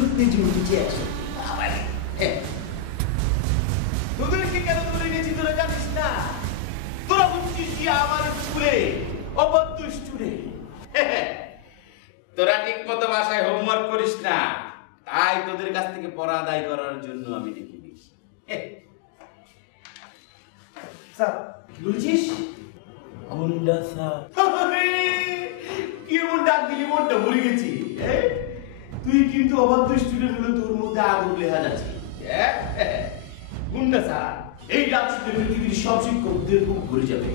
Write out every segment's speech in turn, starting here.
জুড়তে জুড়তে একসাথে আবার তোদেরকে কেন ধরে নিয়েছি তোরা জানিস না? তোরা বুঝছিস কি আমার চুলে অবাধ্য স্টুডেন্ট। তোরা ঠিক মতো বাসায় হোমওয়ার্ক করিস না, তাই তোদের কাছ থেকে পড়া আদায় করার জন্য আমি ডেকে দিয়েছি। স্যার বলছিস গুন্ডা স্যার? কেমন ডাক দিলি, মনটা ভরে গেছি। তুই কিন্তু অবাধ্য স্টুডেন্ট হলে তোর মধ্যে আগুন লেহা যাচ্ছে। গুন্ডা স্যার এই ডাক শুনে পৃথিবীর সব শিক্ষকদের বুক ভরে যাবে,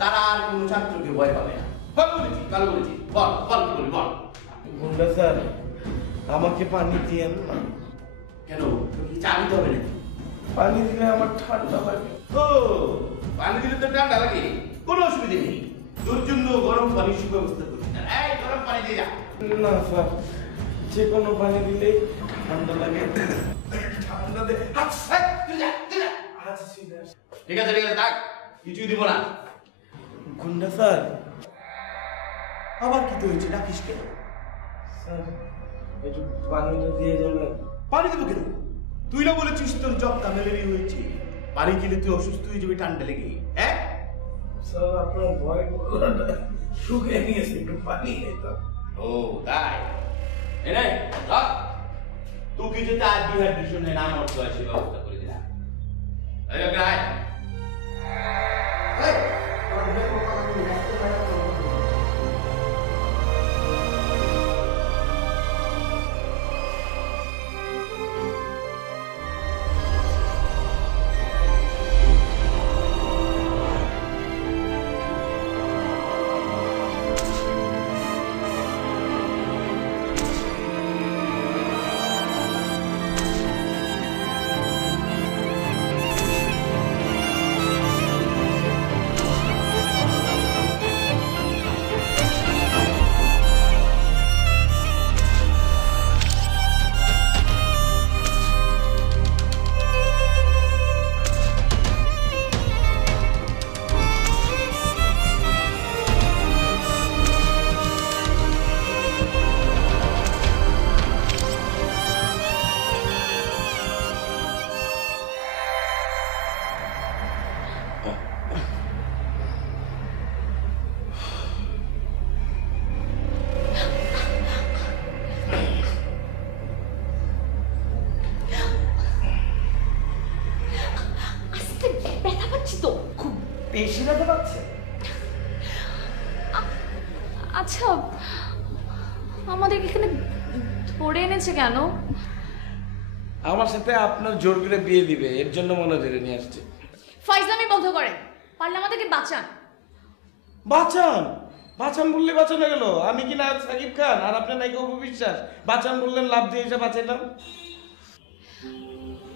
তারা আর কোনো ছাত্রকে ভয় পাবে না। ভালো বলেছি, ভালো বলেছি। বল বল কি বলি বল। গুন্ডা স্যার আমাকে পানি দিয়েন না। কেন, চা দিতে হবে নাকি? পানি দিলে আমার ঠান্ডা লাগে। ও পানি দিলে তো ঠান্ডা লাগে, কোনো অসুবিধা নেই। তোর জন্য গরম পানির সুব্যবস্থা করছি। এই গরম পানি দিয়ে যা। না স্যার, যে কোনো পানি দিলেই ঠান্ডা লাগে। ঠান্ডা দে। ঠিক আছে ঠিক আছে, থাক, কিছুই দিব না। গুন্ডা স্যার আবার কি তো হয়েছে, ডাকিস কেন? স্যার একটু পানিটা দিয়ে যাবেন। পানি দেবো কেন? তুই না বলেছিস তোর জ্বর ম্যালেরিয়া হয়েছে, পানি খেলে তুই অসুস্থ হয়ে যাবি ঠান্ডা লেগে। হ্যাঁ স্যার আপনার ভয় গলাটা শুকিয়ে গেছে, একটু পানি খেতাম। ও তাই? এনে ধর, তোকে যেতে আর ডিহাইড্রেশনে না মরতে হয় সে ব্যবস্থা করে দিলাম। এই গ্রাই বেশি ব্যথা পাচ্ছে? আচ্ছা আমাদের এখানে ধরে এনেছে কেন? আমার সাথে আপনার জোর করে বিয়ে দিবে, এর জন্য মনে ধরে নিয়ে আসছে। ফাইজলামি বন্ধ করেন, পারলে আমাদেরকে বাঁচান। বাঁচান বাঁচান বললে বাঁচানো গেল? আমি কি না সাকিব খান আর আপনার নাকি অপু বিশ্বাস? বাঁচান বললেন, লাভ দিয়ে এসে বাঁচাইলাম।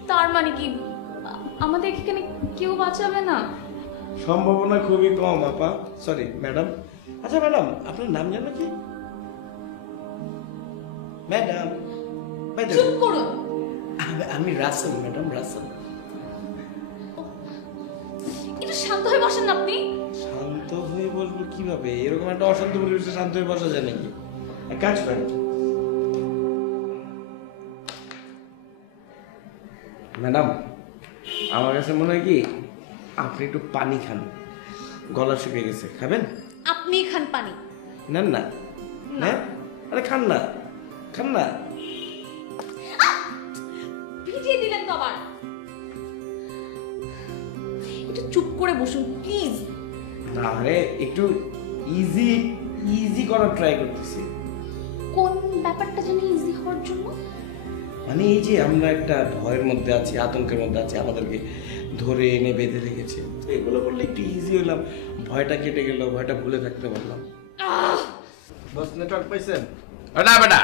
তার মানে কি আমাদের এখানে কেউ বাঁচাবে না? সম্ভাবনা খুবই কম আপা, সরি ম্যাডাম। আচ্ছা ম্যাডাম, আপনার নাম জানো কি? ম্যাডাম চুপ করুন। আমি রাসেল ম্যাডাম, রাসেল। একটু শান্ত হয়ে বসেন না আপনি। শান্ত হয়ে বসবো কিভাবে? এরকম একটা অশান্ত পরিবেশে শান্ত হয়ে বসা যায় নাকি? এক কাজ করেন ম্যাডাম, আমার কাছে মনে হয় কি আপনি একটু পানি খান, গলা শুকিয়ে গেছে। খাবেন? আপনি খান পানি। নেন না। না আরে খান না, খান না। ভিজিয়ে দিলেন তো আবার। একটু চুপ করে বসুন প্লিজ। না আরে একটু ইজি ইজি করার ট্রাই করতেছি। কোন ব্যাপারটা জানি ইজি হওয়ার জন্য? মানে এই যে আমরা একটা ভয়ের মধ্যে আছি, আতঙ্কের মধ্যে আছি, আমাদেরকে ধরে এনে বেঁধে রেখেছে, তো এগুলো করলে একটু ইজি হলাম, ভয়টা কেটে গেল, ভয়টা ভুলে থাকতে পারলাম। বস নেটওয়ার্ক পাইছেন? না বেটা,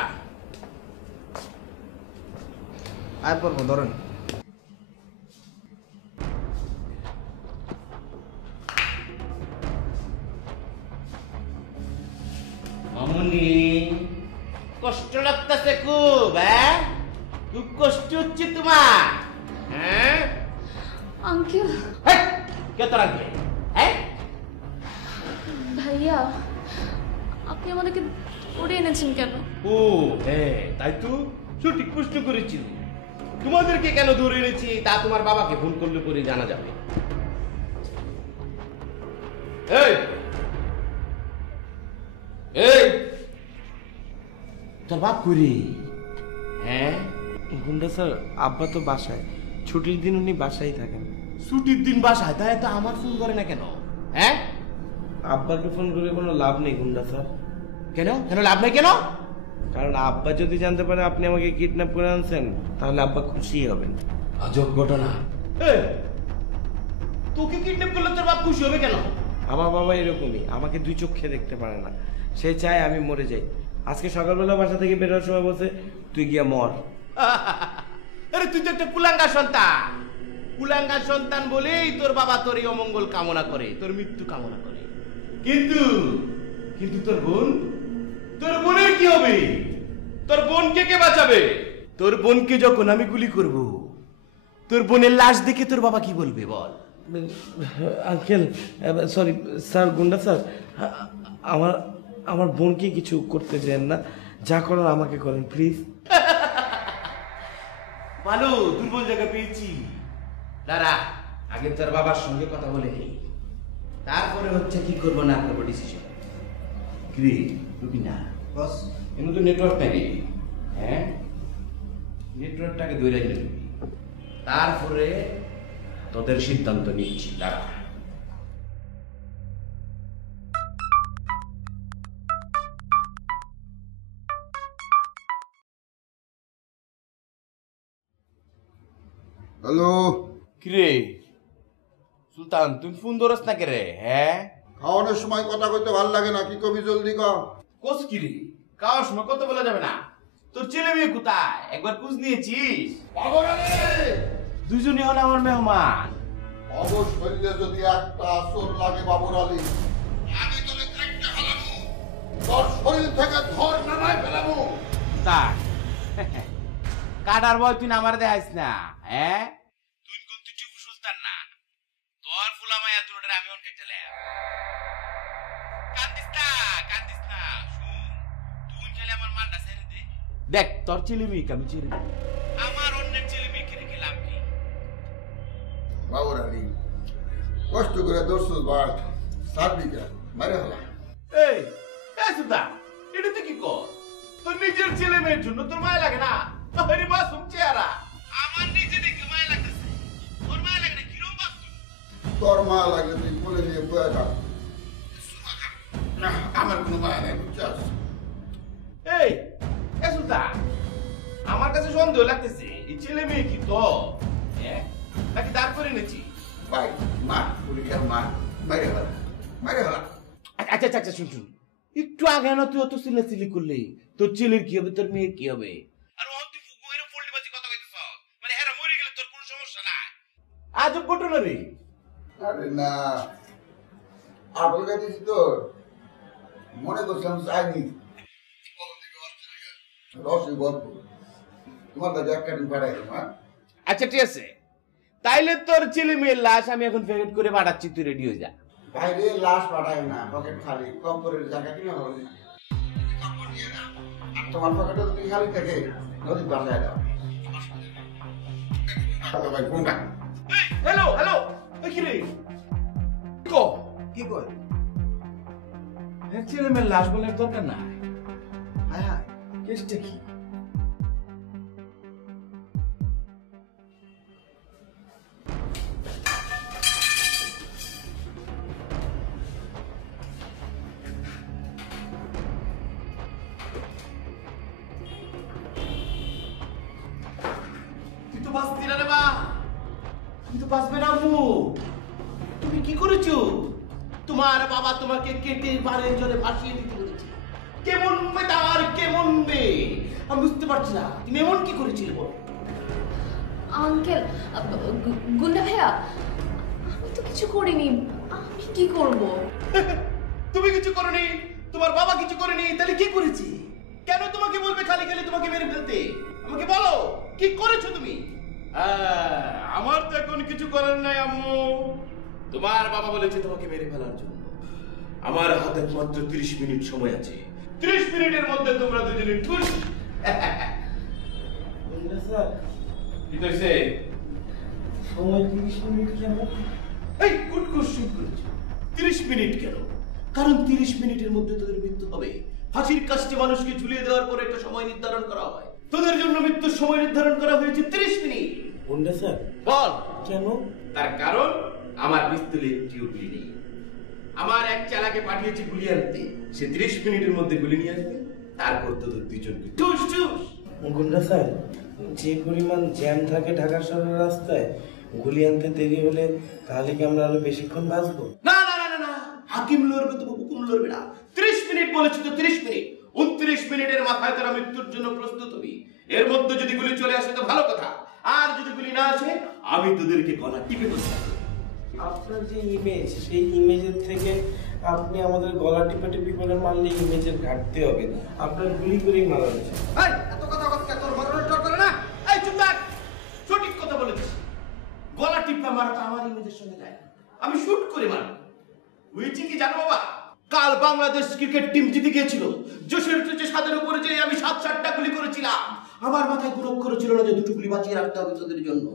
আয় পড়বো, ধরেন। মামুনি কষ্ট লাগতেছে খুব, খুব কষ্ট হচ্ছে তোমার? হ্যাঁ আঙ্কেল। কে তোর আঙ্কেল? ভাইয়া আপনি আমাদেরকে ধরে এনেছেন কেন? ও হ্যাঁ তাই তো, সঠিক প্রশ্ন করেছি। তোমাদেরকে কেন ধরে এনেছি তা তোমার বাবাকে ফোন করলে পরে জানা যাবে। এই এই তোর বাপ করি? হ্যাঁ গুন্ডা স্যার, আব্বা তো বাসায়, ছুটির দিন উনি বাসায় থাকেন। ছুটির দিন বাসায়, তাই তো আমার ফোন করে না কেন? হ্যাঁ আব্বাকে ফোন করে কোনো লাভ নেই গুন্ডা স্যার। কেন কেন লাভ নাই কেন? কারণ আব্বা যদি জানতে পারে আপনি আমাকে কিডন্যাপ করে আনছেন, তাহলে আব্বা খুশি হবেন। আজব ঘটনা। তোকে কিডন্যাপ করলে তোর বাপ খুশি হবে কেন? আমার বাবা এরকমই, আমাকে দুই চোখে দেখতে পারে না। সে চায় আমি মরে যাই। আজকে সকালবেলা বাসা থেকে বেরোর সময় বলছে তুই গিয়া মর। আরে তুই তো একটা কুলাঙ্গা সন্তান। কুলাঙ্গা সন্তান বলেই তোর বাবা তোর এই অমঙ্গল কামনা করে, তোর মৃত্যু কামনা করে। কিন্তু কিন্তু তোর বোনের কি হবে? তোর বোনকে কে বাঁচাবে? তোর বোনকে যখন আমি গুলি করব, তোর বোনের লাশ দেখে তোর বাবা কি বলবে বল? আঙ্কেল, সরি স্যার, গুন্ডা স্যার, আমার আমার বোনকে কিছু করতে চান না, যা করার আমাকে করেন প্লিজ। ভালো দুর্বল জায়গা পেয়েছি। দাঁড়া, আগে তোর বাবার সঙ্গে কথা বলে নেই, তারপরে হচ্ছে কি করবো না করবো ডিসিশন। কি রুবি না বস, এমন তো নেটওয়ার্ক নাই। হ্যাঁ, নেটওয়ার্কটাকে ধরে নিবি, তারপরে তোদের সিদ্ধান্ত নিচ্ছি। দাঁড়া। হ্যালো, কিরে সুলতান, তুমি ফোন ধরস না কে রে? হ্যাঁ, খাওয়ানোর সময় কথা কইতে ভাল লাগে না, কি কবি জলদি ক। কোস কিরে, খাওয়ার সময় কত বলা যাবে না। তোর ছেলে মেয়ে কোথায়? একবার খোঁজ নিয়েছিস? দুজনই হলো আমার মেহমান। অবশ্যই যদি একটা আসর লাগে বাবর আলী, আমি তোরে কাটতে হালামু, তোর শরীর থেকে ধর নামায় ফেলামু। তা কাটার বয় তুই আমার দেখাইস না। হ্যাঁ, তুই কিন্তু টিপু সুলতান না, তোর ফুলা মায়া দুটোরে আমি অনকে চলে। কান্দিস না, শুন, তুই চলে আমার মালটা ছেড়ে দে। দেখ তোর ছেলে মেয়েকে আমি ছেড়ে দেব, আমার অন্যের ছেলে মেয়েকে রেখে লাভ কি? বাবর আলী কষ্ট করে দর্শক বার সার্বিকা মারে হলা। এই সুলতান, এটা তুই কি কর? তোর নিজের ছেলে মেয়ের জন্য তোর মায়া লাগে না? আরে মাসুম চেহারা, আমার নিজে দেখে মায়া লাগতেছে, তোর মায়া লাগে না? কিরম বাস্তু তোর মা লাগলে তুই বলে নিয়ে বয়ে থাক, আমার কোনো মায়া নাই, বুঝছাস? এই সুলতান, আমার কাছে সন্দেহ লাগতেছে, এই ছেলে মেয়ে কি তো নাকি দাঁড় করে এনেছি? ভাই মা পুলিশের মা মারে হলা, মারে হলা। আচ্ছা শুন, একটু আগে না তুই অত চিল্লাচিল্লি করলি, তোর ছেলের কি হবে, তোর মেয়ের কি হবে? আর ও তুই ফুকু এর পল্লিবাজি কথা কইতেছ, মানে হেরা মরে গেলে তোর কোনো সমস্যা নাই। আজব ঘটনা রে। আরে না, আপেল খাইতেছি তোর, মনে করছিলাম চাইনিজ রসে ভরপুর, তোমার কাছে এক কাটিং পাঠাই দেবো। হ্যাঁ আচ্ছা ঠিক আছে, তাইলে তোর ছেলে মেয়ের লাশ আমি এখন প্যাকেট করে পাঠাচ্ছি, তুই রেডি হয়ে যা। বাইরে লাশ পাঠাই না, পকেট খালি, কম করে জায়গা কিনে হবে না। আর তোমার পকেটে যদি খালি থাকে নদী বাসায় দাও। ভাই কোনটা? হ্যালো কি রে? কি কই? ছেলে মেয়ের লাশ বলার দরকার নাই। হ্যাঁ হ্যাঁ, কেসটা কি? তুই তো বাঁচতি না রে বা, তুই তো বাঁচবে না আম্মু। তুমি কি করেছো? তোমার বাবা তোমাকে কেটে বারের জলে ভাসিয়ে দিতে বলেছে। কেমন মেদার, কেমন মেয়ে, আমি বুঝতে পারছি না তুমি এমন কি করেছিলে বল। আঙ্কেল, গুন্ডা ভাইয়া, আমি তো কিছু করিনি, আমি কি করব? তুমি কিছু করনি, তোমার বাবা কিছু করেনি, তাহলে কি করেছি? কেন তোমাকে বলবে খালি খালি তোমাকে মেরে ফেলতে? আমাকে বলো কি করেছো তুমি? আমার তো এখন কিছু করার নাই আম্মু। তোমার বাবা বলেছে তোমাকে মেরে ফেলার জন্য। আমার হাতে মাত্র 30 মিনিট সময় আছে, 30 মিনিটের মধ্যে তোমরা দুজনে ঠুস। স্যার কি কইছে? সময় 30 মিনিট কেন? এই গুড কোশ্চেন করেছে। 30 মিনিট কেন? কারণ 30 মিনিটের মধ্যে তোদের মৃত্যু হবে। ফাঁসির কাস্টে মানুষকে ঝুলিয়ে দেওয়ার পরে একটা সময় নির্ধারণ করা হয়। তোদের জন্য মৃত্যুর সময় নির্ধারণ করা হয়েছে 30 মিনিট। গুন্ডা স্যার বল কেন? তার কারণ আমার পিস্তলে একটিও গুলি নেই। আমার এক চালাকে পাঠিয়েছে গুলি আনতে, সে 30 মিনিটের মধ্যে গুলি নিয়ে আসবে, তারপর তোদের দুজনকে টুস টুস। গুন্ডা স্যার যে পরিমাণ জ্যাম থাকে ঢাকা শহরের রাস্তায়, গুলি আনতে দেরি হলে তাহলে কি আমরা আরো বেশিক্ষণ বাঁচবো? না না না না না, হাকিম লড়বে তো হুকুম লড়বে না। 30 মিনিট বলেছি তো, 30 মিনিট। 29 মিনিটের মাথায় তারা মৃত্যুর জন্য প্রস্তুত হবি। এর মধ্যে যদি গুলি চলে আসে তো ভালো কথা, আর যদি গুলি না আসে আমি তোদেরকে গলা টিপে বসে। আপনার যে ইমেজ, সেই ইমেজের থেকে আপনি আমাদের গলা টিপাটিপি করে মারলে ইমেজের ঘাটতি হবে। আপনার গুলি করেই মারা হয়েছে। এই এত কথা কথা তোর মরণের ডর করে না? এই চুপ থাক, সঠিক কথা বলেছিস। গলা টিপা মারাটা আমার ইমেজের সঙ্গে যায় না, আমি শুট করে মারব। হয়েছে কি জানো বাবা, কাল বাংলাদেশ ক্রিকেট টিম জিতে গিয়েছিল। জোশের চুচে সাদের উপরে যে আমি 7-8টা গুলি করেছিলাম, আমার মাথায় কোনো অক্ষর ছিল না যে দুটো গুলি বাঁচিয়ে রাখতে হবে তোদের জন্য।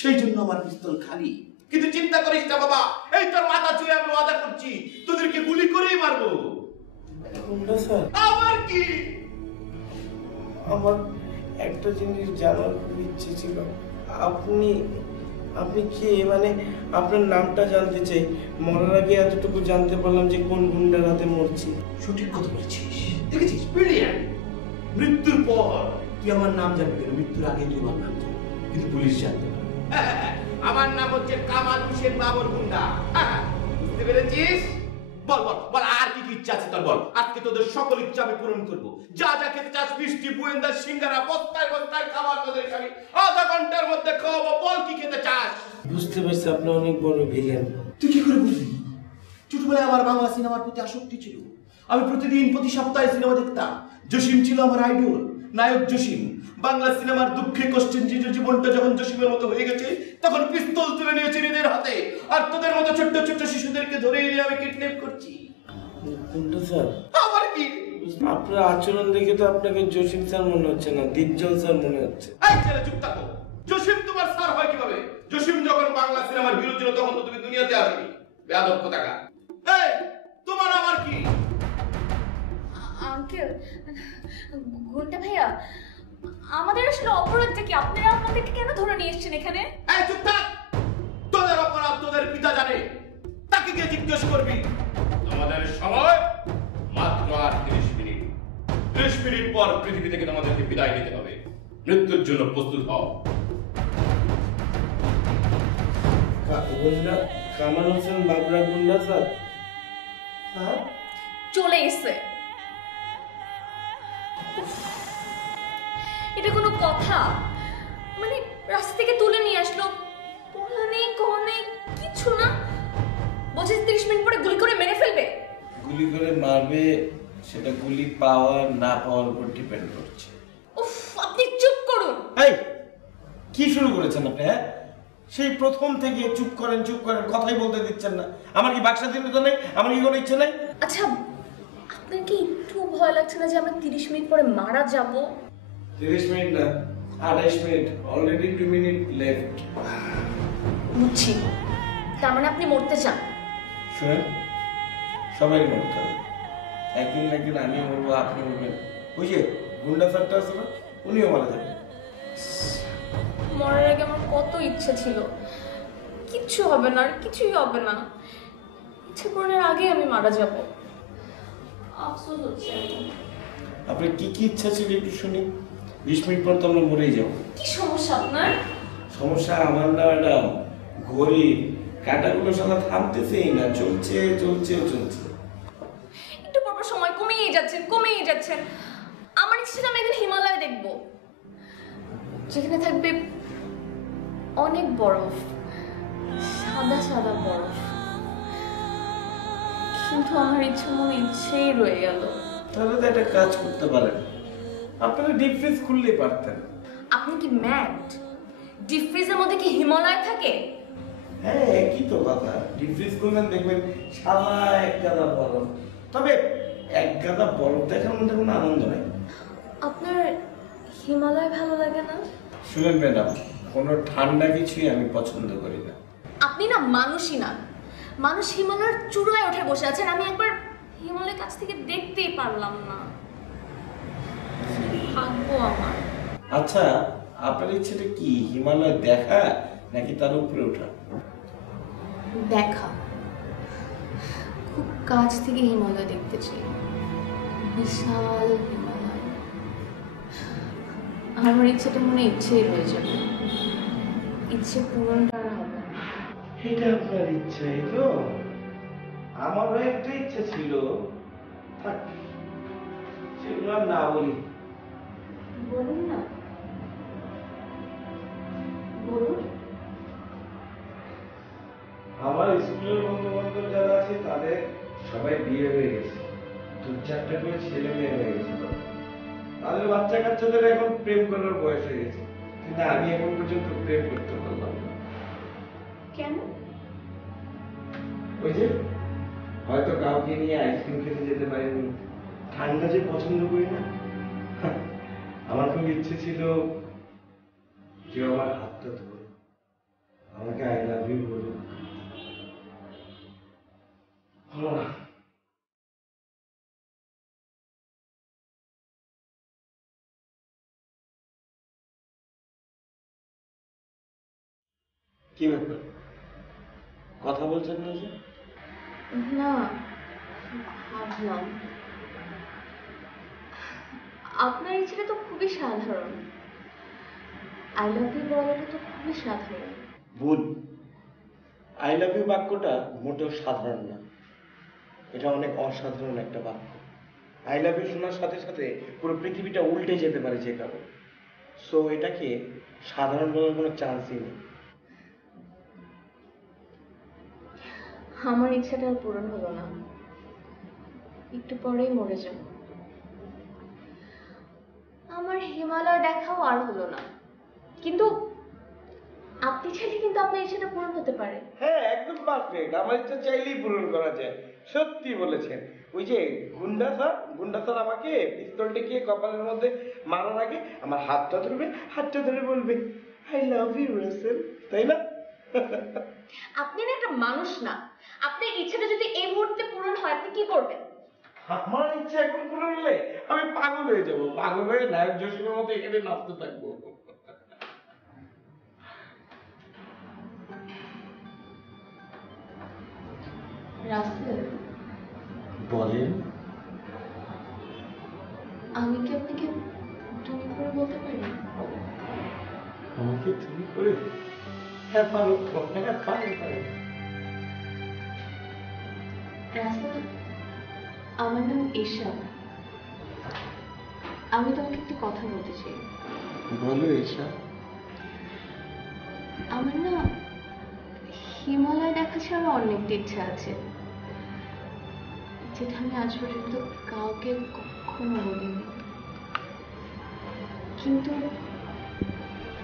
সেই জন্য আমার পিস্তল খালি। কিন্তু চিন্তা করিস না বাবা, এই তোর মাথা ছুঁয়ে আমি ওয়াদা করছি তোদেরকে গুলি করেই মারবো। গুন্ডা স্যার আবার কি? আমার একটা জিনিস জানার খুব ইচ্ছে ছিল, আপনি আপনি কে? মানে আপনার নামটা জানতে চাই। মরার আগে এতটুকু জানতে পারলাম যে কোন গুন্ডার হাতে মরছি। সঠিক কথা বলেছিস, দেখেছিস, ব্রিলিয়ান্ট। মৃত্যুর পর তুই আমার নাম জানবি কেন? মৃত্যুর আগে তুই আমার নাম জানবি, কিন্তু পুলিশ জানতে পারে। আমার নাম হচ্ছে কামাল হোসেন বাবর গুন্ডা। বুঝতে পেরেছিস? বল বল বল, আর কি কি ইচ্ছা আছে তোর বল। আজকে তোদের সকল ইচ্ছা আমি পূরণ করবো। যা যা খেতে চাস, মিষ্টি, বুয়েন্দা, সিঙ্গারা, বস্তায় বস্তায় খাবার তোদের খাবি। আধা ঘন্টার মধ্যে খাওয়াবো। বল কি খেতে চাস? বুঝতে পারছি আপনি অনেক বড় ভিলেন। তুই কি করে বুঝলি? ছোটবেলায় আমার বাংলা সিনেমার প্রতি আসক্তি ছিল। আমি প্রতিদিন প্রতি সপ্তাহে সিনেমা দেখতাম। জসিম ছিল আমার আইডল, নায়ক জসিম। বাংলা সিনেমার দুঃখে কষ্টে জীবনটা যখন জসিমের মতো হয়ে গেছে, তখন পিস্তল তুলে নিয়েছি নিজের হাতে, আর তোদের মতো ছোট্ট ছোট্ট শিশুদেরকে ধরে এনে আমি কিডন্যাপ করছি। গুন্ডা স্যার আবার কি? আপনার আচরণ দেখে তো আপনাকে জসিম স্যার মনে হচ্ছে না, দীপজল স্যার মনে হচ্ছে। এই ছেলে চুপ থাকো। জসিম তোমার স্যার হয় কিভাবে? জসিম যখন বাংলা সিনেমার হিরো ছিল তখন তো তুমি দুনিয়াতে আসনি। বেয়াদব কোথাকা। এই তোমার আবার কি? আঙ্কেল, ঘন্টা ভাইয়া, আমাদের আসলে অপরাধটা কি? আপনারা আমাদেরকে কেন ধরে নিয়ে এসেছেন এখানে? এই চুপ থাক। তোদের অপরাধ তোদের পিতা জানে, তাকে গিয়ে জিজ্ঞেস করবি। আমাদের সময় মাত্র আর 30 মিনিট। 30 মিনিট পর পৃথিবী থেকে তোমাদেরকে বিদায় নিতে হবে। মৃত্যুর জন্য প্রস্তুত হও। গুন্ডা কামাল হোসেন বাবরা গুন্ডা স্যার? হ্যাঁ চলে এসছে। এটা কোনো কথা? মানে রাস্তা থেকে তুলে নিয়ে আসলো, বলা নেই কওয়া নেই, কিছু না। বলছে 30 মিনিট পরে গুলি করে মেরে ফেলবে। গুলি করে মারবে, সেটা গুলি পাওয়ার না পাওয়ার উপর ডিপেন্ড করছে। উফ, আপনি চুপ করুন। এই কি শুরু করেছেন আপনি? হ্যাঁ, সেই প্রথম থেকে চুপ করেন কথাই বলতে দিচ্ছেন না। আমার কি বাকস্বাধীনতা নেই? আমার কি কোনো ইচ্ছে নেই? আচ্ছা, আপনার কি একটু ভয় লাগছে না যে আমরা 30 মিনিট পরে মারা যাব? 30 মিনিট না, 28 মিনিট। Already 2 minute left. বুঝছি, তার মানে আপনি মরতে চান। শুনেন, সবাই মরতে হবে। একদিন না একদিন আমি মরবো, আপনি মরবেন। ওই যে গুন্ডা স্যারটা আছে না, উনিও মারা যাবেন। মরার আগে আমার কত ইচ্ছে ছিল। কিচ্ছু হবে না, আর কিছুই হবে না। ইচ্ছে পূরণের আগে আমি মারা যাব। আফসোস হচ্ছে এখন। আপনার কি কি ইচ্ছা ছিল একটু শুনি। 20 মিনিট পর তো আমরা মরেই যাবো। কি সমস্যা আপনার? সমস্যা আমার না ম্যাডাম, ঘড়ি কাঁটাগুলো সারা থামতেছেই না, চলছে। একটু পর পর সময় কমিয়ে যাচ্ছেন। আমার ইচ্ছে ছিল আমি একদিন হিমালয় দেখবো, যেখানে থাকবে অনেক বরফ, সাদা সাদা বরফ। কিন্তু আমার ইচ্ছেই রয়ে গেল। তাহলে তো একটা কাজ করতে পারেন, আপনারা ডিপ ফ্রিজ খুললেই পারতেন। আপনি কি ম্যাড? ডিপ ফ্রিজের মধ্যে কি হিমালয় থাকে? হ্যাঁ, একই তো কথা। ডিপ ফ্রিজ খুললেন, দেখবেন সারা এক গাদা বরফ। তবে এক গাদা বরফ দেখার মধ্যে কোনো আনন্দ নেই। আপনার হিমালয় ভালো লাগে না? শুনেন ম্যাডাম, কোনো ঠান্ডা কিছুই আমি পছন্দ করি না। আপনি না মানুষই না, মানুষ হিমালয়ের চূড়ায় উঠে বসে আছেন, আমি একবার হিমালয়ের কাছ থেকে দেখতেই পারলাম না। ভাগ্য আমার। আচ্ছা, আপনার ইচ্ছেটা কি, হিমালয় দেখা নাকি তার উপরে ওঠা? দেখা, খুব কাছ থেকে হিমালয় দেখতে চাই, বিশাল হিমালয়। আমার ইচ্ছেটা মনে ইচ্ছেই রয়ে যাবে, ইচ্ছে পূরণটা আর হবে না। এটা আপনার ইচ্ছা, এই তো আমারও একটা ইচ্ছা ছিল, থাক সেগুলো আর না বলি। বলুন না, বলুন। আমার স্কুলের বন্ধু বান্ধব যারা আছে তাদের সবাই বিয়ে হয়ে গেছে, 2-4টা করে ছেলে মেয়ে হয়ে গেছে, তাদের বাচ্চা কাচ্চাদের এখন প্রেম করার বয়স হয়ে গেছে, কিন্তু আমি এখন পর্যন্ত প্রেম করতে পারলাম না। কেন? ওই যে হয়তো কাউকে নিয়ে আইসক্রিম খেতে যেতে পারিনি, ঠান্ডা যে পছন্দ করি না। আমার খুব ইচ্ছে ছিল কেউ আমার হাতটা ধরুক, আমাকে আই লাভ ইউ বলুক, হলো না। কি ব্যাপার, কথা বলছেন না যে? না, ভাবলাম আপনার ইচ্ছেটা তো খুবই সাধারণ, আই লাভ ইউ বলাটা তো খুবই সাধারণ। ভুল, আই লাভ ইউ বাক্যটা মোটেও সাধারণ না, এটা অনেক অসাধারণ একটা বাক্য। আই লাভ ইউ শোনার সাথে সাথে পুরো পৃথিবীটা উল্টে যেতে পারে যে কারণে, সো এটাকে সাধারণ বলার কোনো চান্সই নেই। আমার ইচ্ছাটা আর পূরণ হলো না, একটু পরেই মরে যাব। আমার হিমালয় দেখাও আর হলো না, কিন্তু আপনি চাইলে কিন্তু আপনার ইচ্ছাটা পূরণ হতে পারে। হ্যাঁ, একদম পারফেক্ট, আমার ইচ্ছা চাইলেই পূরণ করা যায়। সত্যি বলেছেন, ওই যে গুন্ডা স্যার আমাকে পিস্তল টেকিয়ে কপালের মধ্যে মারার আগে আমার হাতটা ধরবে, হাতটা ধরে বলবে আই লাভ ইউ রাসেল, তাই না? আপনি না একটা মানুষ না, আপনার ইচ্ছাটা যদি এই মুহূর্তে পূরণ হয় আপনি কি করবেন? আমার ইচ্ছা এখন পূরণ হলে আমি পাগল হয়ে যাবো, পাগল হয়ে নায়ক জসিমের মতো এখানে নাচতে থাকবো। রাসেল, বলেন। আমি কি আপনাকে তুমি করে বলতে পারি? আমাকে তুমি করে? হ্যাঁ পারো, হ্যাঁ পারো। রাসেল, আমার নাম ঈশা, আমি তোমাকে একটি কথা বলতে চাই। বলো ঈশা। আমার না হিমালয় দেখা ছাড়া অনেক ইচ্ছা আছে, যেটা আমি আজ পর্যন্ত কাউকে কখনো বলিনি, কিন্তু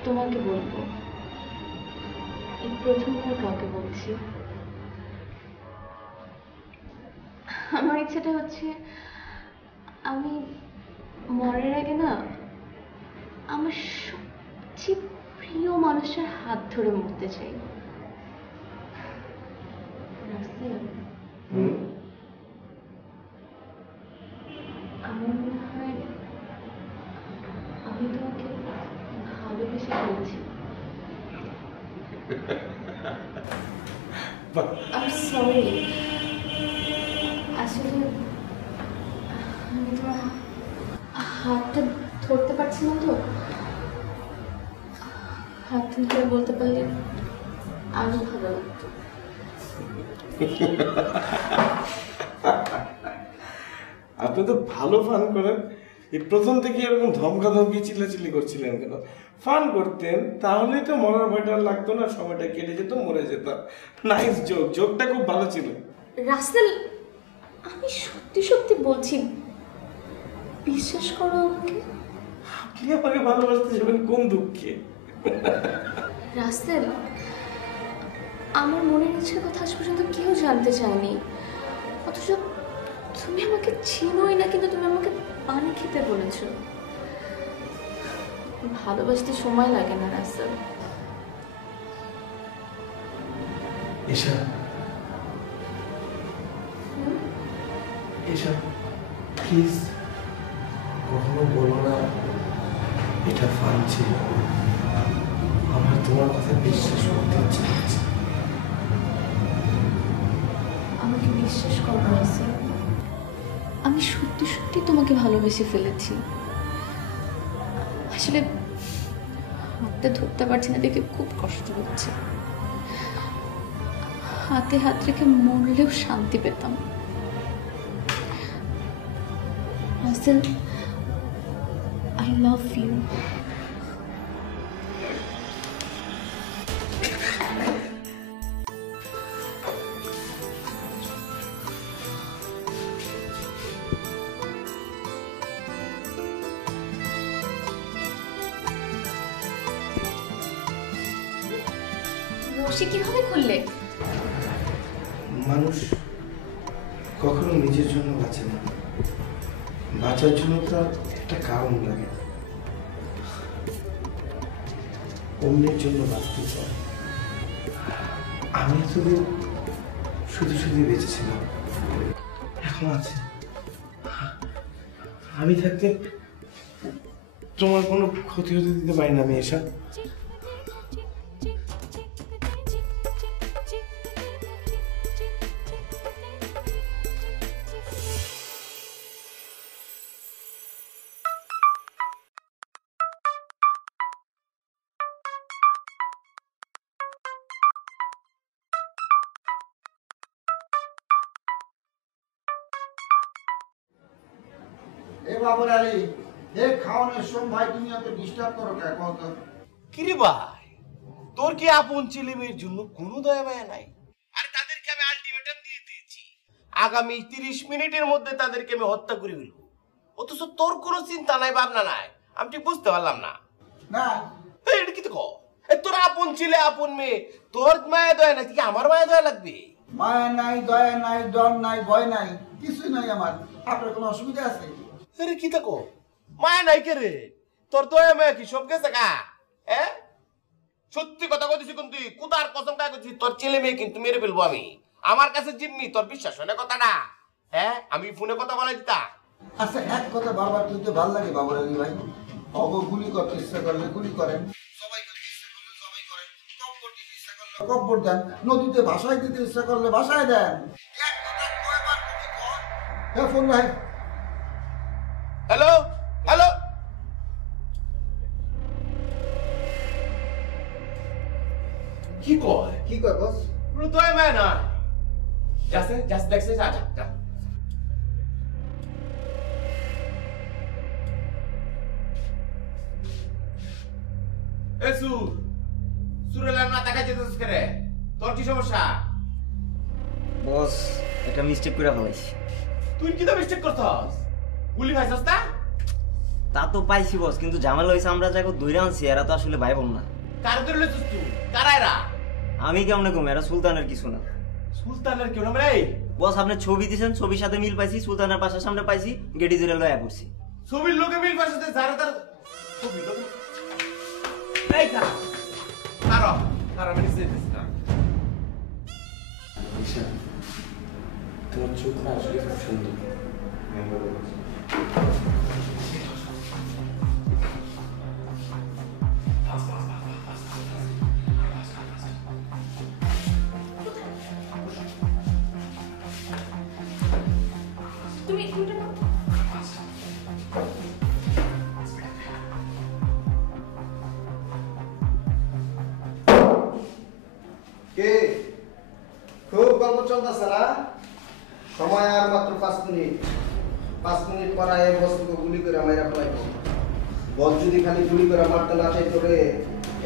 তোমাকে বলবো, এই প্রথমবার কাউকে বলছি। আমার ইচ্ছাটা হচ্ছে আমি মরার আগে না আমার সবচেয়ে প্রিয় মানুষের হাত ধরে মরতে চাই। আমার মনে হয় আমি তোমাকে ভালোবেসে ফেলছি। I'm sorry, আসলে আমি তোমার হাতটা ধরতে পারছি না তো, হাতটা ধরে বলতে পারলে আরো ভালো লাগতো। আপনি তো ভালো ফান করেন, এই প্রথম থেকে এরকম ধমকাধমকি চিল্লাচিল্লি করছিলেন কেন? ফান করতেন তাহলেই তো মরার ভয়টা লাগতো না, সময়টা কেটে যেত, মরে যেতাম। নাইস জোক, জোকটা খুব ভালো ছিল। রাসেল, আমি সত্যি সত্যি বলছি, বিশ্বাস করো আমাকে। আপনি আমাকে ভালোবাসতে যাবেন কোন দুঃখে? রাসেল, আমার মনের ইচ্ছের কথা আজ পর্যন্ত কেউ জানতে চায়নি, অথচ তুমি আমাকে চিনোই না, কিন্তু তুমি আমাকে পানি খেতে বলেছো। ভালোবাসতে সময় লাগে না রাসেল। ঈশা, ঈশা প্লিজ কখনো বলো না এটা ফান ছিল। আমার তোমার কথা বিশ্বাস করতে ইচ্ছে হচ্ছে। আমাকে বিশ্বাস করো রাসেল, আমি সত্যি সত্যি তোমাকে ভালোবেসে ফেলেছি। আসলে হাতে ধরতে পারছি না দেখে খুব কষ্ট হচ্ছে। হাতে হাত রেখে মরলেও শান্তি পেতাম। Rasel, I love you. রশি কিভাবে খুললে? মানুষ কখনো নিজের জন্য বাঁচে না, বাঁচার জন্য তার একটা কারণ লাগে। অন্যের জন্য বাঁচতে চায়। আমি এতদিন শুধু শুধু বেঁচেছিলাম, এখন আছে। আমি থাকতে তোমার কোনো ক্ষতি হতে দিতে পারি না আমি এসব। এ বাবুর আলী, এ খাওয়ানোর সময় তুমি এত ডিস্টার্ব করো কে কত? কিরে ভাই, তোর কি আপন ছেলে মেয়ের জন্য কোনো দয়া মায়া নাই? আরে তাদেরকে আমি আলটিমেটাম দিয়ে দিয়েছি, আগামী 30 মিনিটের মধ্যে তাদেরকে আমি হত্যা করে ফেলবো। অথচ তোর কোনো চিন্তা নাই, ভাবনা নাই। আমি ঠিক বুঝতে পারলাম না। না এটা কি তো কো, তোর আপন ছেলে আপন মেয়ে, তোর মায়া দয়া নাই, কি আমার মায়া দয়া লাগবে? মায়া নাই, দয়া নাই, ডর নাই, ভয় নাই, কিছুই নাই আমার। আপনার কোনো অসুবিধা আছে? আরে কি দেখো, মায়া নাই কে রে? তোর দয়া মায়া কি সব গেছে গা? সত্যি কথা কইছিস কিন্তু কুদার কসম কাই কইছিস, তোর ছেলে মেয়ে কিন্তু মেরে ফেলবো আমি। আমার কাছে জিম্মি, তোর বিশ্বাস হয় না কথাটা? আমি ফোনে কথা বলাই দিতা। আচ্ছা, এক কথা বারবার তুলতে ভালো লাগে বাবুর আলী ভাই। গুলি করতে ইচ্ছা করলে গুলি করেন, সবাই করতে ইচ্ছা করলে সবাই করেন, কব্বর দিতে ইচ্ছা করলে কব্বর দেন, নদীতে ভাসায় দিতে ইচ্ছা করলে ভাসায় দেন। এক কথা কয়বার তুমি কর? হ্যাঁ ফোন ভাই। হ্যালো হ্যালো, কি কয়? কি কয় বস? কোনো দয়া মায়া না। যাচ্ছে যাচ্ছে দেখছে, যা যা যা। এ সুর, সুরেলার না দেখা যেতেছিস কে রে? তোর কি সমস্যা? বস একটা মিস্টেক করে ফেলাইছি। তুই কি তো মিস্টেক করছস? গুলি খাইছস তা? তা তো পাইছি বস, কিন্তু ঝামেলা হয়েছে আমরা যাকে দৈরে আনছি এরা তো আসলে ভাই বোন না। কার ধরে লইছস তুই? কারা এরা? আমি কেমনে কম, এরা সুলতানের কিছু না। সুলতানের কেউ নাম রে? বস আপনি ছবি দিয়েছেন, ছবির সাথে মিল পাইছি, সুলতানের পাশার সামনে পাইছি, গেটি জুড়ে লয়া পড়ছি। ছবির লোকে মিল পাইছস, যারা তার ছবির লোকে। এই খারাপ খারাপ খারাপ আমি দিতেছি না। ঈশা, তোমার চোখ না আসলে খুব সুন্দর। তুমি উঠে নাও। কে খুব গল্প চলতেছে না? সময় আর মাত্র 5 মিনিট। 5 মিনিট পর এই বস্তুকে গুলি করে মাইরা ফেলাইব। বল যদি খালি গুলি করে মারতে না চাই তোরে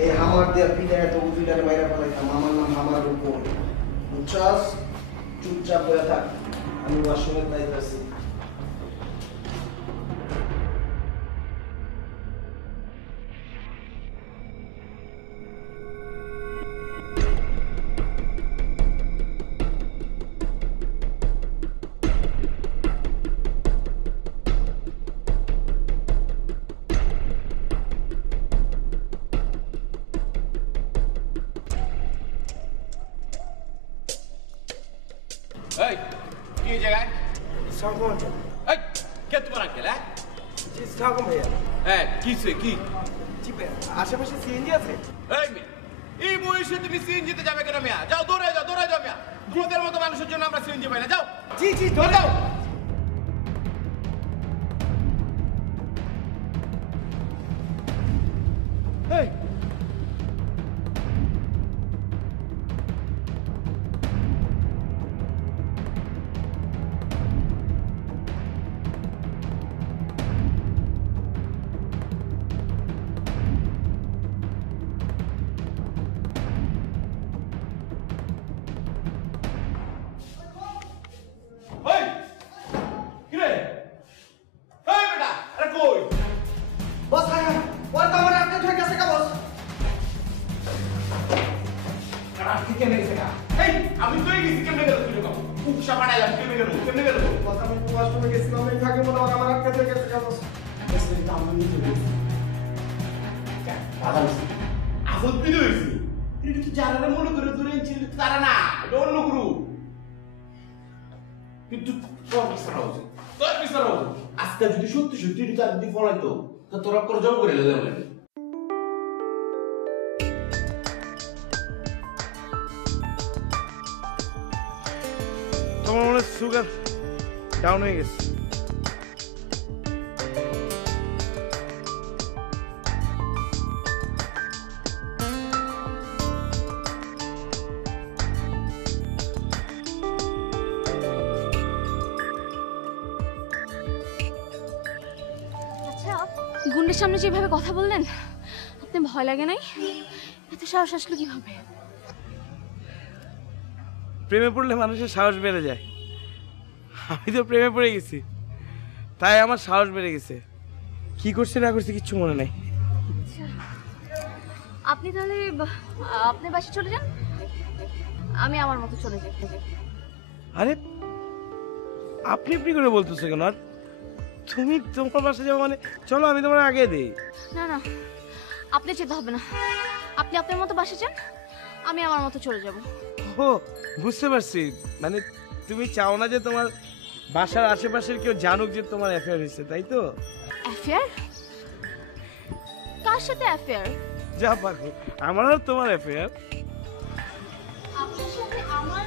এই হামার দিয়ে পিঠে একটা উজিলারে মাইরা ফেলাইতাম। আমার নাম হামার উপর। বুঝছস? চুপচাপ বসে থাক, আমি ওয়াশরুমে যাইতাছি। কি জায়গায় সালাম আলাইকুম। এই কে তোমার আঙ্কেল হ্যাঁ জি সালাম ভাইয়া। হ্যাঁ কিসে কি জি আশেপাশে সিএনজি আছে? এই মেয়ে এই বয়সে তুমি সিএনজিতে যাবে কেন মিয়া যাও দৌড়ে যাও মিয়া তোমাদের মতো মানুষের জন্য আমরা সিএনজি পাই না যাও জি জি দৌড়ে যাও এই ওই কি রে এই বেটা আরে কই বস হ্যাঁ ওর তো আমার আপডেট হয়ে গেছে কা বস কারা কি কেমনে গেছে কা এই আমি তো গেছি কেমনে গেল তুই কম উকসা বাড়াইলাম কেমনে গেল বস আমি ওয়াশরুমে গেছিলাম আমি ফাঁকে মনে হয় আমার আপডেট হয়ে গেছে কা বস আসল পিড়ি হয়েছে এটা তো যারা মনে করে ধরে ছিল তারা না এটা অন্য গ্রুপ কিন্তু তোর বিচার উচিত আজকে যদি সত্যি সত্যি এটা যদি ফলাইতো তো তোরা করে জব করে লেলে বলে তোমার মনে হয় সুগার ডাউন হয়ে গেছে। আচ্ছা গুন্ডের সামনে যেভাবে কথা বললেন আপনি ভয় লাগে নাই? এত সাহস আসলো কিভাবে? প্রেমে পড়লে মানুষের সাহস বেড়ে যায়। আমি তো প্রেমে পড়ে গেছি, তাই আমার সাহস বেড়ে গেছে। কি করছে না করছে কিচ্ছু মনে নাই। আপনি তাহলে আপনার বাসে চলে যান, আমি আমার মতো চলে যাই। আরে আপনি আপনি করে বলতেছো কেন? আর তুমি তোমার বাসা যাবো মানে চলো আমি তোমার আগে দিই। না না আপনি যেতে হবে না, আপনি আপনার মতো বাসে যান, আমি আমার মতো চলে যাব। ও বুঝতে পারছি, মানে তুমি চাও না যে তোমার বাসার আশেপাশের কেউ জানুক যে তোমার অ্যাফেয়ার হয়েছে, তাই তো? অ্যাফেয়ার? কার সাথে অ্যাফেয়ার? যা পারো আমার আর তোমার অ্যাফেয়ার। আপনার সাথে আমার?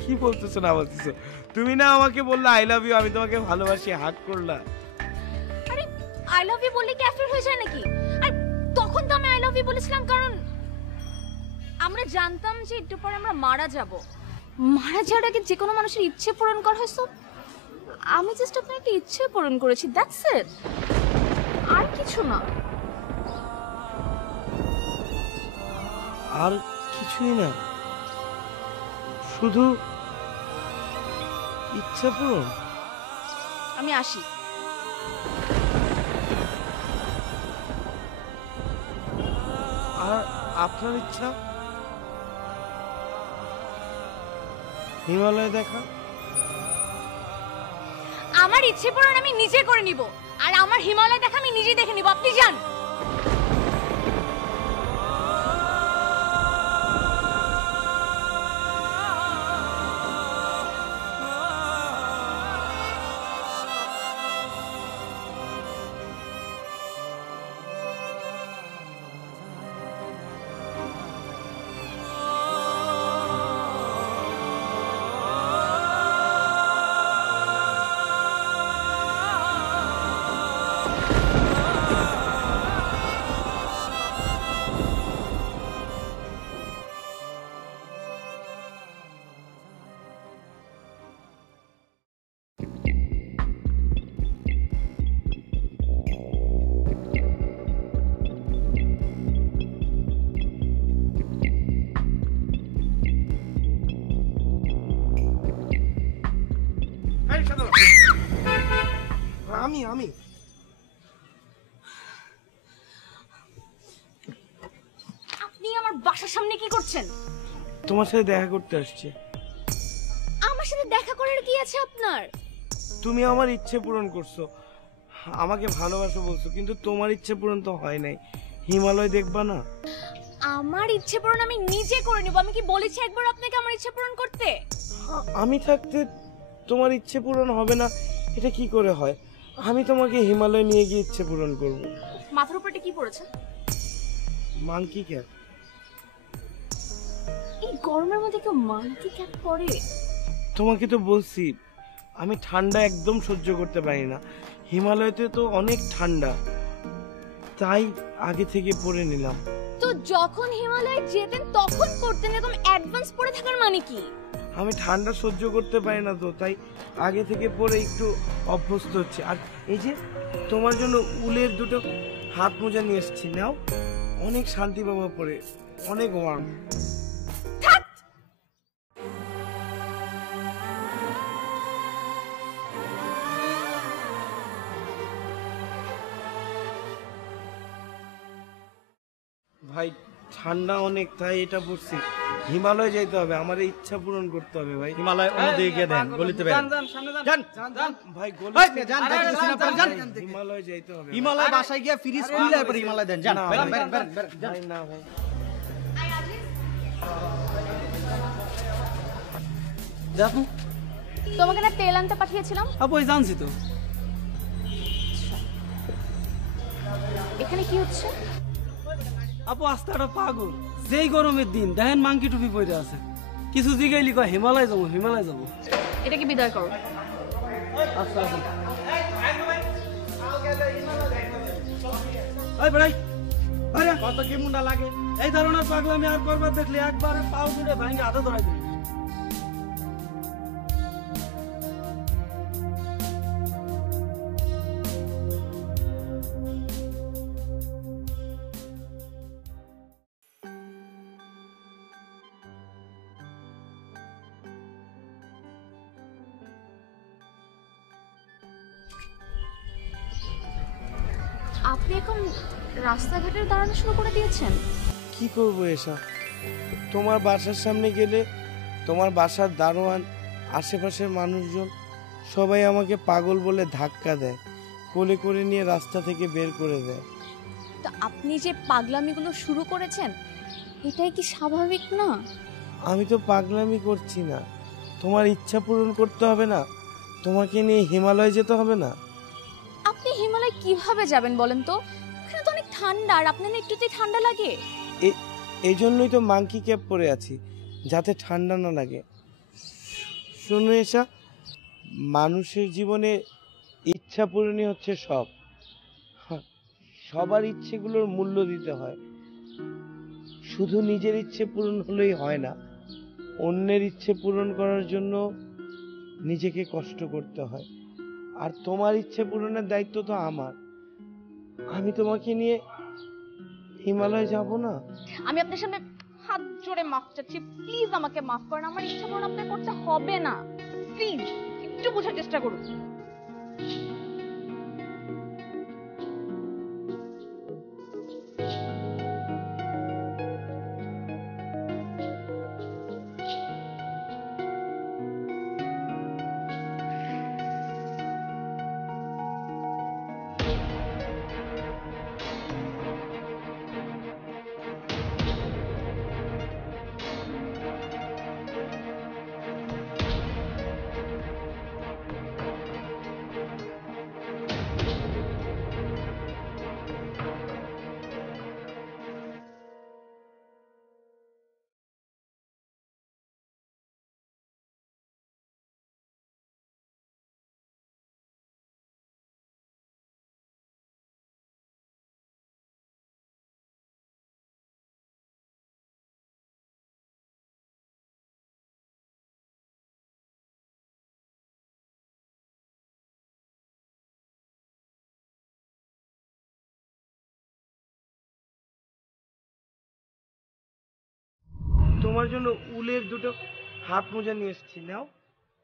কি বলতেছো না বলতেছো? তুমি না আমাকে বললে আই লাভ ইউ, আমি তোমাকে ভালোবাসি, হাগ করলা। আরে আই লাভ ইউ বললে কি অ্যাফেয়ার হয়ে যায় নাকি? আর তখন তো আমি আই লাভ ইউ বলেছিলাম কারণ আমরা জানতাম যে একটু পরে আমরা মারা যাব। মারা যাওয়ার আগে যে কোনো মানুষের ইচ্ছে পূরণ করা হয়, সো আমি জাস্ট আপনার একটা ইচ্ছে পূরণ করেছি, দ্যাটস ইট, আর কিছু না। আর কিছুই না, শুধু ইচ্ছা পূরণ। আমি আসি। আর আপনার ইচ্ছা? হিমালয় দেখা? আমার ইচ্ছে পূরণ আমি নিজে করে নিব, আর আমার হিমালয় দেখা আমি নিজে দেখে নিব, আপনি যান। আমি আপনি আমার বাসার সামনে কি করছেন? তোমার সাথে দেখা করতে আসছি। আমার সাথে দেখা করার কি আছে আপনার? তুমি আমার ইচ্ছে পূরণ করছো, আমাকে ভালোবাসো বলছো, কিন্তু তোমার ইচ্ছে পূরণ তো হয় নাই। হিমালয় দেখবা না? আমার ইচ্ছে পূরণ আমি নিজে করে নেব। আমি কি বলেছি একবার আপনাকে আমার ইচ্ছে পূরণ করতে? আমি থাকতে তোমার ইচ্ছে পূরণ হবে না এটা কি করে হয়? আমি তোমাকে হিমালয় নিয়ে গিয়ে ইচ্ছে পূরণ করব। মাথার উপরটা কি পড়েছে? Monkey cap. এই গরমের মধ্যে কেউ মাংকি ক্যাপ পরে? তোমাকে তো বলছি আমি ঠান্ডা একদম সহ্য করতে পারি না। হিমালয়তে তো অনেক ঠান্ডা, তাই আগে থেকে পরে নিলাম। তো যখন হিমালয়ে যেতেন তখন পড়তেন, এরকম অ্যাডভান্স পরে থাকার মানে কি? আমি ঠান্ডা সহ্য করতে পারি না তো, তাই আগে থেকে পরে একটু অভ্যস্ত হচ্ছে। আর এই যে তোমার জন্য উলের দুটো হাত মোজা নিয়ে এসেছি, নাও। অনেক শান্তি পাবো পরে, অনেক ওয়ার্ম। ভাই ঠান্ডা অনেক, তাই এটা পড়ছি। হিমালয় যেতে হবে, আমার এই ইচ্ছা পূরণ করতে হবে ভাই। হিমালয় অন্যদিকে গিয়ে দেন, গলিতে বের ভাই হিমালয় যেতে হবে। হিমালয় বাসায় গিয়ে ফ্রিজ খুলে এরপর হিমালয় দেন। যান, বের বের বের বের ভাই না ভাই। যাবো তোমাকে না তেল আনতে পাঠিয়েছিলাম? আপু, ওই জানছি তো। এখানে কি হচ্ছে? আপু আস্তাটা পাগল, যেই গরমের দিন দেখেন মাংকি টুপি পরে আছে, কিছু জিগাইলি কয় হিমালয় যাবো হিমালয় যাবো। এটাকে বিদায় করো। আচ্ছা আচ্ছা। ওই বেড়াই, আরে কত কি মুন্ডা লাগে এই ধরনের পাগলামি আর করবার দেখলে একবারে পাও জুড়ে ভাঙে হাতে ধরাই দিবি। আপনি এখন রাস্তাঘাটে দাঁড়ানো শুরু করে দিয়েছেন? কি করব এসব? তোমার বাসার সামনে গেলে তোমার বাসার দারোয়ান, আশেপাশের মানুষজন সবাই আমাকে পাগল বলে ধাক্কা দেয়, কোলে করে নিয়ে রাস্তা থেকে বের করে দেয়। তো আপনি যে পাগলামিগুলো শুরু করেছেন, এটাই কি স্বাভাবিক না? আমি তো পাগলামি করছি না। তোমার ইচ্ছা পূরণ করতে হবে না? তোমাকে নিয়ে হিমালয় যেতে হবে না? আপনি হিমালয় কিভাবে যাবেন বলেন তো? ওখানে তো অনেক ঠান্ডা, আর আপনার একটুতেই ঠান্ডা লাগে। এই জন্যই তো মাংকি ক্যাপ পরে আছি, যাতে ঠান্ডা না লাগে। শোনো এসা, মানুষের জীবনে ইচ্ছা পূরণই হচ্ছে সব। সবার ইচ্ছেগুলোর মূল্য দিতে হয়। শুধু নিজের ইচ্ছে পূরণ হলেই হয় না, অন্যের ইচ্ছে পূরণ করার জন্য নিজেকে কষ্ট করতে হয়। আর তোমার ইচ্ছে পূরণের দায়িত্ব তো আমার। আমি তোমাকে নিয়ে হিমালয় যাব না? আমি আপনার সামনে হাত জোড়ে মাফ চাচ্ছি, প্লিজ আমাকে মাফ করেন। আমার ইচ্ছা পূরণ আপনাকে করতে হবে না, প্লিজ একটু বোঝার চেষ্টা করুন। তোমার জন্য উলের দুটো হাত মোজা নিয়ে এসেছি, নাও।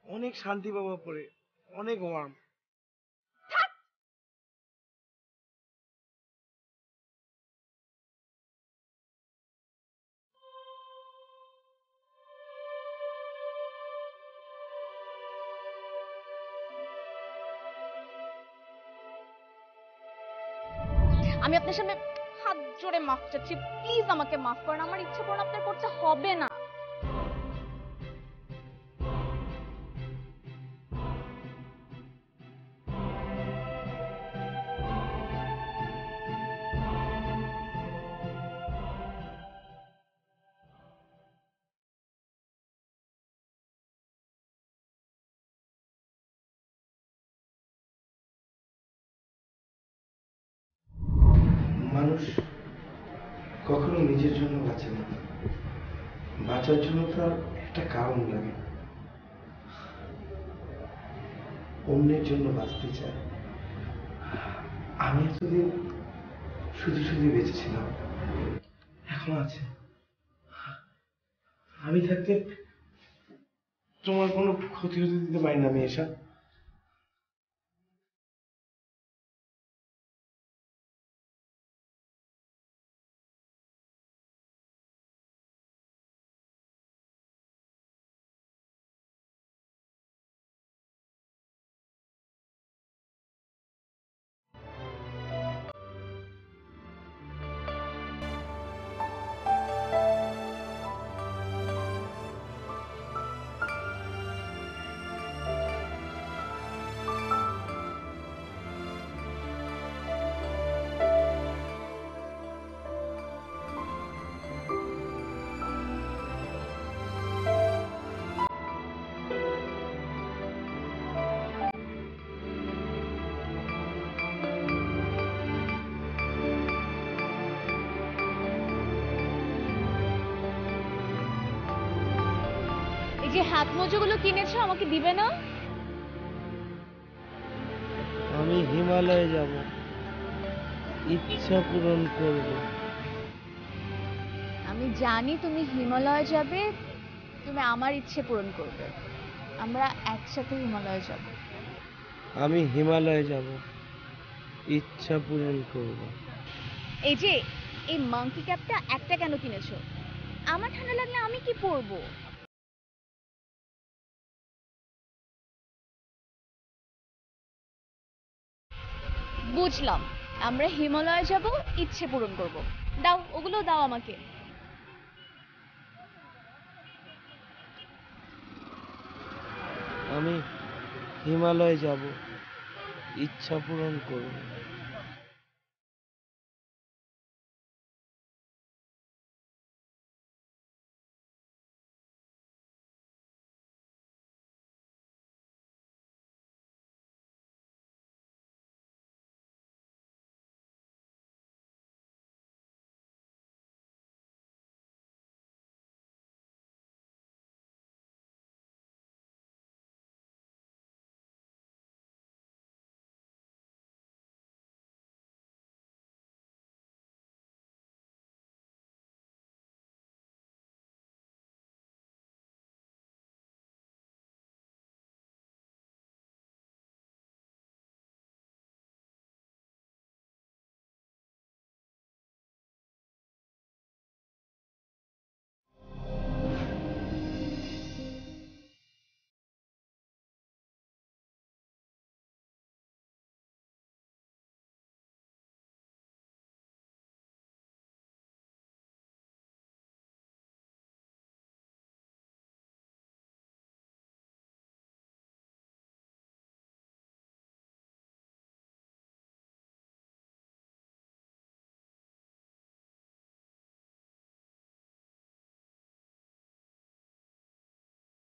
অনেক শান্তি পাবো পরে, অনেক ওয়ার্ম। আমি আপনার সামনে হাত হাত জোড়ে মাফ চাচ্ছি, প্লিজ আমাকে মাফ করেন, আমার ইচ্ছে পূরণ আপনার করতে হবে না। মানুষ কখনো নিজের জন্য বাঁচে না, বাঁচার জন্য তার একটা কারণ লাগে, অন্যের জন্য বাঁচতে চায়। আমি এতদিন শুধু শুধু বেঁচেছিলাম, এখন আছে। আমি থাকতে তোমার কোনো ক্ষতি হতে দিতে পারি না মেয়েশা। এই যে হাত মোজাগুলো কিনেছো আমাকে দিবে না? আমি হিমালয়ে যাব, ইচ্ছা পূরণ করব। আমি জানি তুমি হিমালয় যাবে, তুমি আমার ইচ্ছে পূরণ করবে, আমরা একসাথে হিমালয় যাব। আমি হিমালয়ে যাব, ইচ্ছা পূরণ করব। এই যে এই মাংকি ক্যাপটা একটা কেন কিনেছো? আমার ঠান্ডা লাগলে আমি কি পরবো? বুঝলাম, আমরা হিমালয়ে যাব, ইচ্ছে পূরণ করব। দাও, ওগুলো দাও আমাকে। আমি হিমালয়ে যাব, ইচ্ছা পূরণ করব।